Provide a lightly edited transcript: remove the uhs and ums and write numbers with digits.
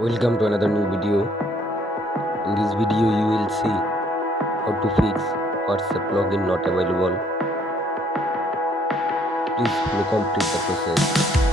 Welcome to another new video. In this video you will see how to fix WhatsApp login not available. Please follow complete the process.